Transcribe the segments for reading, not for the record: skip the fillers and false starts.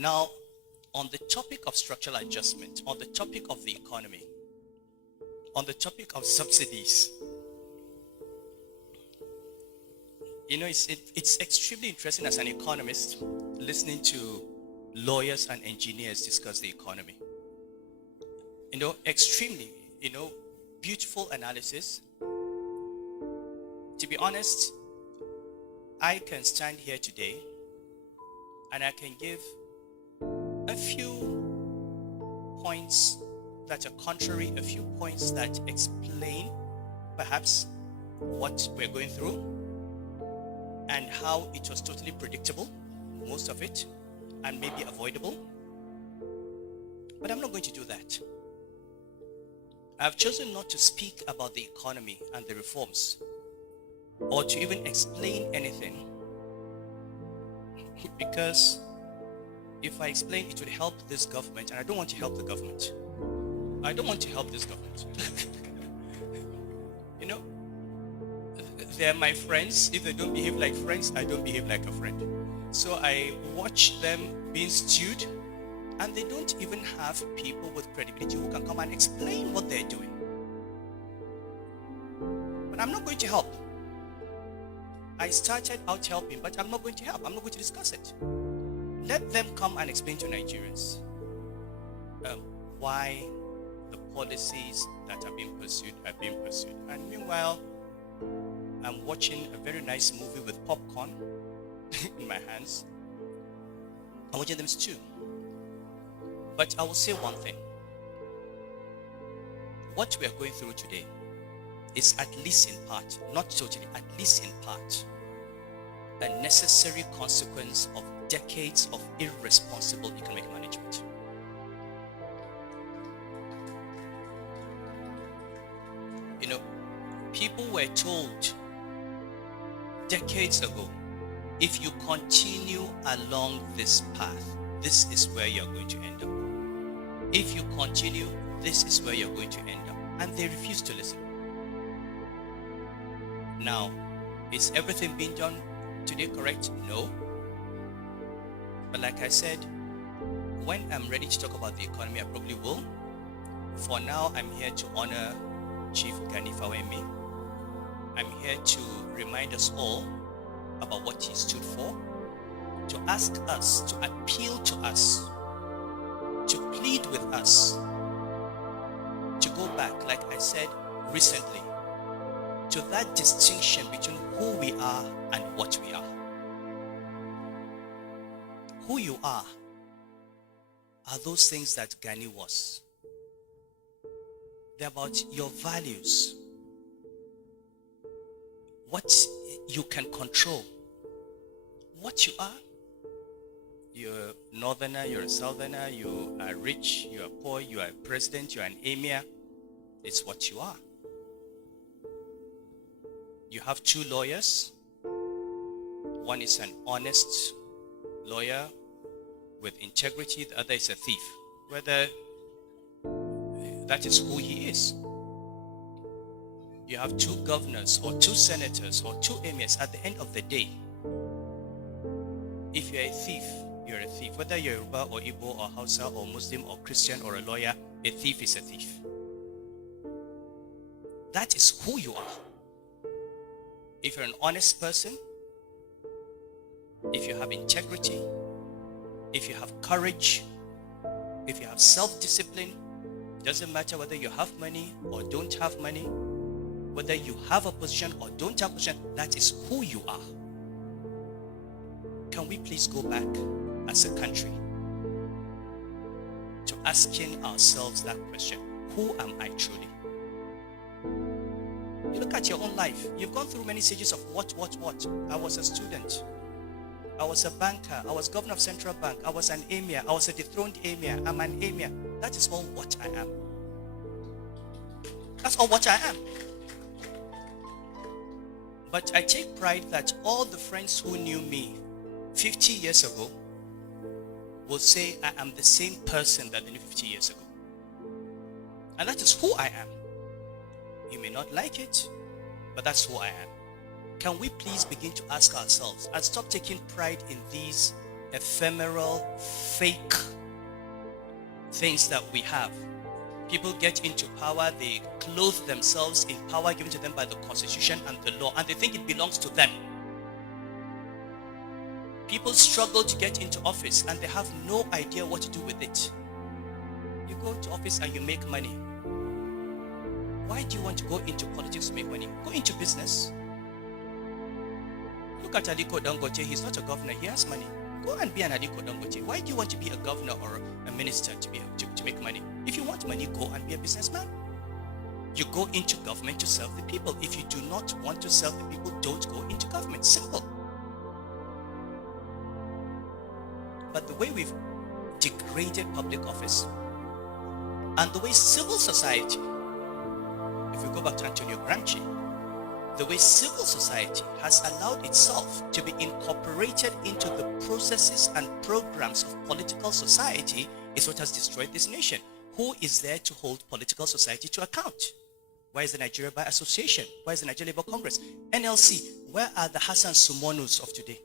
Now, on the topic of structural adjustment, on the topic of the economy, on the topic of subsidies, it's extremely interesting as an economist listening to lawyers and engineers discuss the economy. Extremely, beautiful analysis. To be honest, I can stand here today and I can give a few points that are contrary, a few points that explain perhaps what we're going through and how it was totally predictable, most of it, and maybe avoidable. But I'm not going to do that. I've chosen not to speak about the economy and the reforms or to even explain anything, because if I explain, it would help this government, and I don't want to help the government. I don't want to help this government. They're my friends. If they don't behave like friends, I don't behave like a friend. So I watch them being stewed, and they don't even have people with credibility who can come and explain what they're doing. But I'm not going to help. I started out helping, but I'm not going to help. I'm not going to discuss it. Let them come and explain to Nigerians why the policies that are being pursued are being pursued. And meanwhile, I'm watching a very nice movie with popcorn in my hands. I'm watching them stew. But I will say one thing. What we are going through today is, at least in part, not totally, at least in part, a necessary consequence of decades of irresponsible economic management. People were told decades ago, if you continue along this path, this is where you're going to end up. If you continue, this is where you're going to end up. And they refused to listen. Now, is everything being done today correct? No. But like I said, when I'm ready to talk about the economy, I probably will. For now, I'm here to honor Chief Gani Fawemi. I'm here to remind us all about what he stood for, to ask us, to appeal to us, to plead with us, to go back, like I said recently, to that distinction between who we are and what we are. Who you are those things that Gani was. They're about your values, what you can control, what you are. You're a northerner, you're a southerner, you are rich, you are poor, you are a president, you are an emir. It's what you are. You have two lawyers. One is an honest lawyer with integrity, the other is a thief. Whether that is who he is. You have two governors or two senators or two emirs. At the end of the day, if you're a thief, you're a thief. Whether you're Yoruba or Igbo or Hausa or Muslim or Christian or a lawyer, a thief is a thief. That is who you are. If you're an honest person, if you have integrity, if you have courage, if you have self-discipline, doesn't matter whether you have money or don't have money, whether you have a position or don't have a position, that is who you are. Can we please go back as a country to asking ourselves that question? Who am I truly? You look at your own life. You've gone through many stages of what. I was a student. I was a banker. I was governor of Central Bank. I was an emir. I was a dethroned emir. I'm an emir. That is all what I am. That's all what I am. But I take pride that all the friends who knew me 50 years ago will say I am the same person that they knew 50 years ago. And that is who I am. You may not like it, but that's who I am. Can we please begin to ask ourselves and stop taking pride in these ephemeral, fake things that we have. People get into power, they clothe themselves in power given to them by the Constitution and the law, and they think it belongs to them. People struggle to get into office and they have no idea what to do with it. You go to office and you make money. Why do you want to go into politics to make money? Go into business. Look at Aliko Dangote. He's not a governor. He has money. Go and be an Aliko Dangote. Why do you want to be a governor or a minister to make money? If you want money, go and be a businessman. You go into government to serve the people. If you do not want to serve the people, don't go into government. Simple. But the way we've degraded public office and the way civil society, if we go back to Antonio Gramsci, the way civil society has allowed itself to be incorporated into the processes and programs of political society is what has destroyed this nation. Who is there to hold political society to account? Where is the Nigeria Bar Association? Where is the Nigeria Labour Congress? NLC, where are the Hassan Sumonus of today?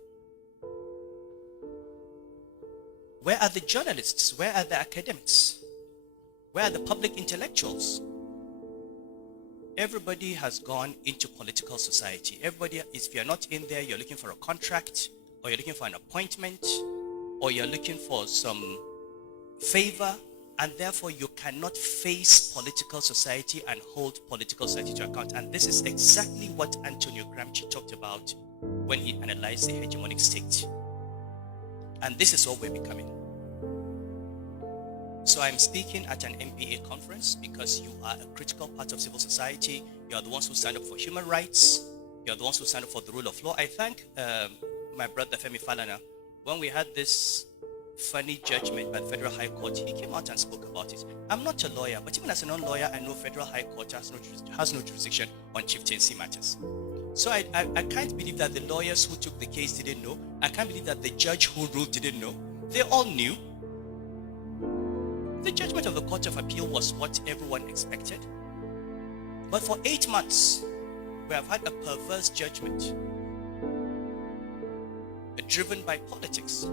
Where are the journalists? Where are the academics? Where are the public intellectuals? Everybody has gone into political society. Everybody, if you're not in there, you're looking for a contract, or you're looking for an appointment, or you're looking for some favor, and therefore you cannot face political society and hold political society to account. And this is exactly what Antonio Gramsci talked about when he analyzed the hegemonic state. And this is what we're becoming. So I'm speaking at an MPA conference because you are a critical part of civil society. You are the ones who stand up for human rights. You are the ones who stand up for the rule of law. I thank my brother Femi Falana. When we had this funny judgment by the Federal High Court, he came out and spoke about it. I'm not a lawyer, but even as a non-lawyer, I know Federal High Court has no jurisdiction on chieftaincy matters. So I can't believe that the lawyers who took the case didn't know. I can't believe that the judge who ruled didn't know. They all knew. The judgment of the Court of Appeal was what everyone expected. But for 8 months, we have had a perverse judgment driven by politics.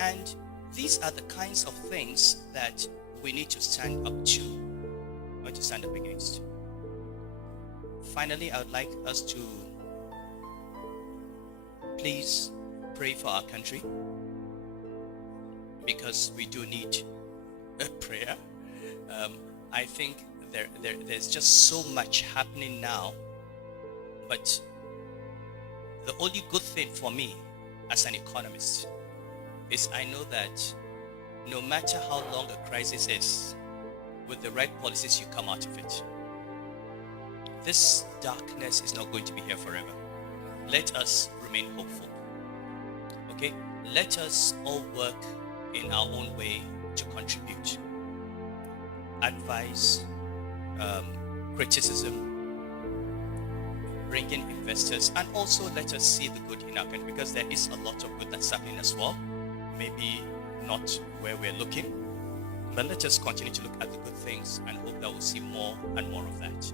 And these are the kinds of things that we need to stand up to, or to stand up against. Finally, I would like us to please pray for our country, because we do need a prayer. I think there's just so much happening now, but the only good thing for me as an economist is I know that no matter how long a crisis is, with the right policies you come out of it. This darkness is not going to be here forever. Let us remain hopeful. Okay? Let us all work in our own way to contribute. Advice, criticism, bring in investors, and also let us see the good in our country, because there is a lot of good that's happening as well. Maybe not where we're looking, but let us continue to look at the good things and hope that we'll see more and more of that.